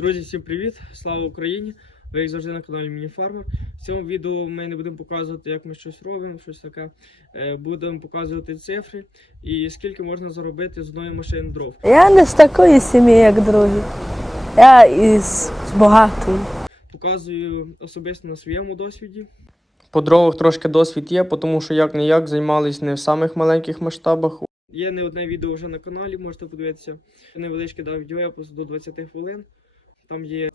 Друзі, всім привіт! Слава Україні! Ви як завжди на каналі Мініфармер. В цьому відео ми не будемо показувати, як ми щось робимо, щось таке. Е, Будемо показувати цифри і скільки можна заробити з одної машини дров. Я не з такої сім'ї, як другі. Я із багатої. Показую особисто на своєму досвіді. По дровах трошки досвід є, тому що як не як займались не в самих маленьких масштабах. Є не одне відео вже на каналі, можете подивитися. Невеличке дав відеоепос до 20 хвилин. Там є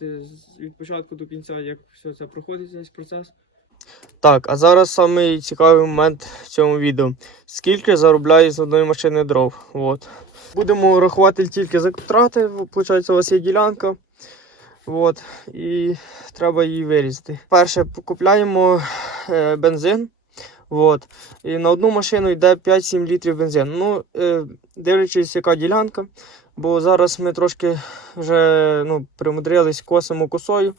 від початку до кінця, як все це проходить весь процес. Так, а зараз самий цікавий момент в цьому відео. Скільки заробляє з одної машини дров? От. Будемо рахувати тільки за втрати. Виходить, у вас є ділянка. От, і треба її вирізати. Перше, купляємо е, бензин. От, і на одну машину йде 5-7 літрів бензину. Ну, е, дивлячись, яка ділянка. Бо зараз ми трошки вже ну, примудрились косимо косою.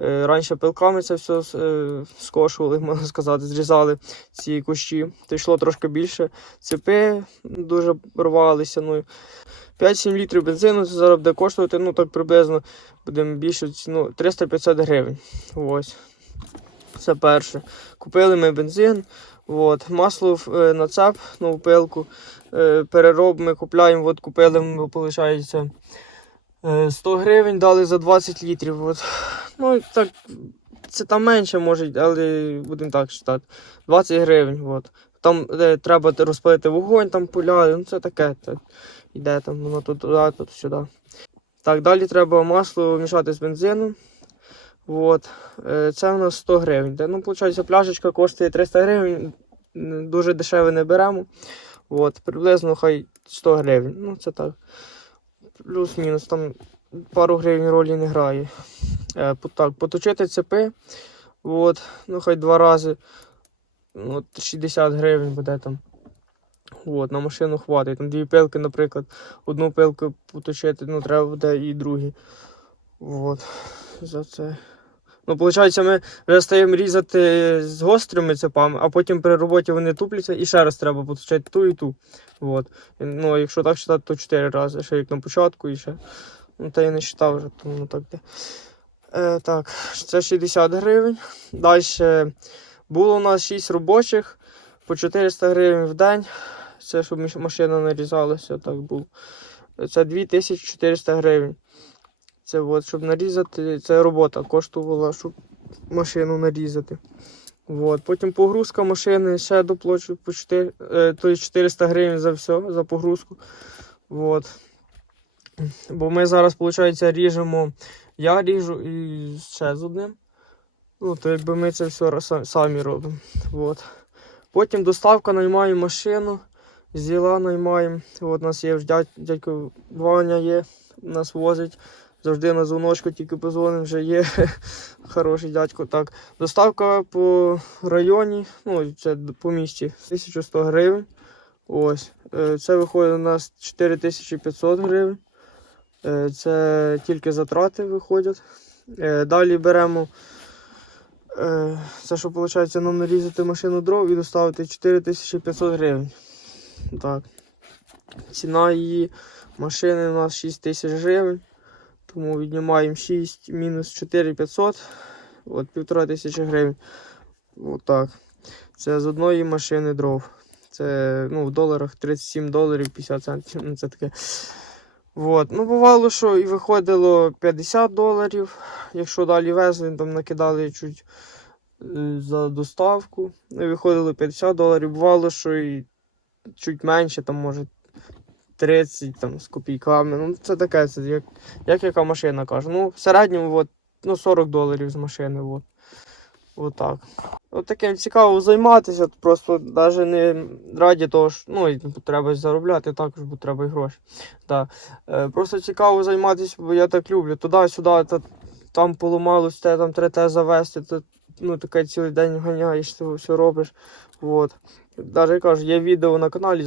Е, Раніше пилками це все е, скошували, можна сказати, зрізали ці кущі. То йшло трошки більше. Цепи дуже рвалися. Ну, 5-7 літрів бензину це зараз буде коштувати, ну так приблизно будемо більше ну, 350 гривень. Ось. Це перше. Купили ми бензин. От. Масло е, на цеп, нову пилку. Е, перероб ми купляємо, от купили виходить, е, 100 гривень дали за 20 літрів. От. Ну, так, це там менше може, але будемо так вважати. 20 гривень. От. Там е, треба розпалити вогонь, там пуляли, ну це таке. Так. Іде там, воно тут туди, тут сюди. Так, далі треба масло мішати з бензином. От. Е, Це у нас 100 гривень. Де, Ну, виходить, пляшечка коштує 300 гривень. Дуже дешево не беремо. От, приблизно хай 100 гривень. Ну, це так. Плюс-мінус, там пару гривень ролі не грає. Е, так, поточити цепи. От, ну хай два рази. Ну, От 60 гривень буде там. От, на машину хватить. Там дві пилки, наприклад, одну пилку поточити, ну треба буде і другі. От, за це. Ну, виходить, ми вже стаємо різати з гострими цепами, а потім при роботі вони тупляться і ще раз треба поточити ту і ту. От. Ну, якщо так вважати, то 4 рази. Ще як на початку і ще. Ну, та я не вважав вже, тому так де. Е, так, це 60 гривень. Далі було у нас 6 робочих по 400 гривень в день. Це щоб машина нарізалася, так було. Це 2400 гривень. Це от, щоб нарізати, це робота коштувала, щоб машину нарізати. От. Потім погрузка машини ще доплачу по 4, е, то є 400 гривень за все, за погрузку. От. Бо ми зараз, виходить, ріжемо, я ріжу і ще з одним. Ну, то якби ми це все самі робимо. От. Потім доставка наймаємо машину, зіла наймаємо. От у нас є дядь, дядько Ваня є, нас возить. Завжди на дзвоночку тільки позвонив, вже є хороший дядько. Так. Доставка по районі, ну це по місті, 1100 гривень. Ось. Е, Це виходить у нас 4500 гривень. Е, Це тільки затрати виходять. Е, Далі беремо. Це що виходить нам нарізати машину дров і доставити 4500 гривень. Так. Ціна її машини у нас 6000 гривень. Тому віднімаємо 6 мінус 4500. От півтора тисячі гривень. Отак. Це з одної машини дров. Це ну, в доларах 37 доларів 50 центів. Ну, це таке. От. Ну, бувало, що і виходило 50 доларів. Якщо далі везли, там накидали чуть е, за доставку. І виходило 50 доларів. Бувало, що і чуть менше, там може 30 там, з копійками. Ну, це таке, це як, як яка машина каже. Ну, в середньому от, ну, 40 доларів з машини. От. Отак. От таким цікаво займатися, просто навіть не раді того, що ну, треба заробляти також, бо треба і гроші. Да. Е, просто цікаво займатися, бо я так люблю. Туди-сюди, та, там поламалось, те, там треба те завести, то, ну, таке цілий день ганяєш, це все робиш. От. Навіть кажу, є відео на каналі.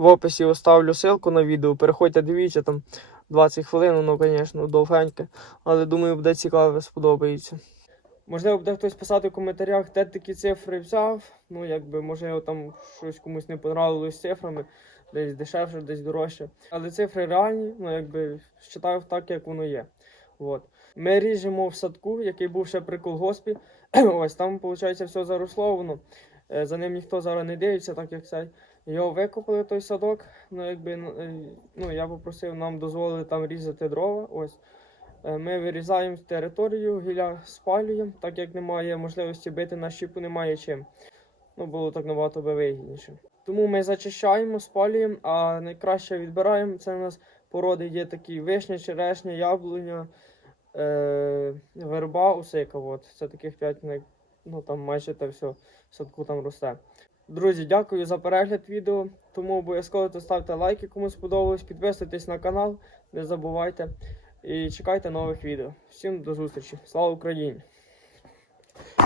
В описі оставлю ссылку на відео. Переходьте, дивіться там 20 хвилин, воно, звісно, довгеньке. Але думаю, буде цікаво, сподобається. Можливо, буде хтось писати в коментарях, де такі цифри взяв. Ну, якби, може, там щось комусь не понравилось з цифрами, десь дешевше, десь дорожче. Але цифри реальні, ну якби считаю так, як воно є. От. Ми ріжемо в садку, який був ще при колгоспі. Ось там, виходить, все заросло воно. Е, За ним ніхто зараз не дивиться, так як цей. Його викопали той садок. Ну, якби, е, ну, я попросив, нам дозволили там різати дрова. Ось. Е, Ми вирізаємо територію, гілля спалюємо, так як немає можливості бити на щіпу, немає чим. Ну, було так набагато би вигідніше. Тому ми зачищаємо, спалюємо, а найкраще відбираємо. Це у нас породи є такі вишня, черешня, яблуня, е, верба, осика. От. Це таких п'ять, ну там майже те все в садку там росте. Друзі, дякую за перегляд відео. Тому обов'язково то ставте лайки, кому сподобалось, підписуйтесь на канал, не забувайте. І чекайте нових відео. Всім до зустрічі. Слава Україні!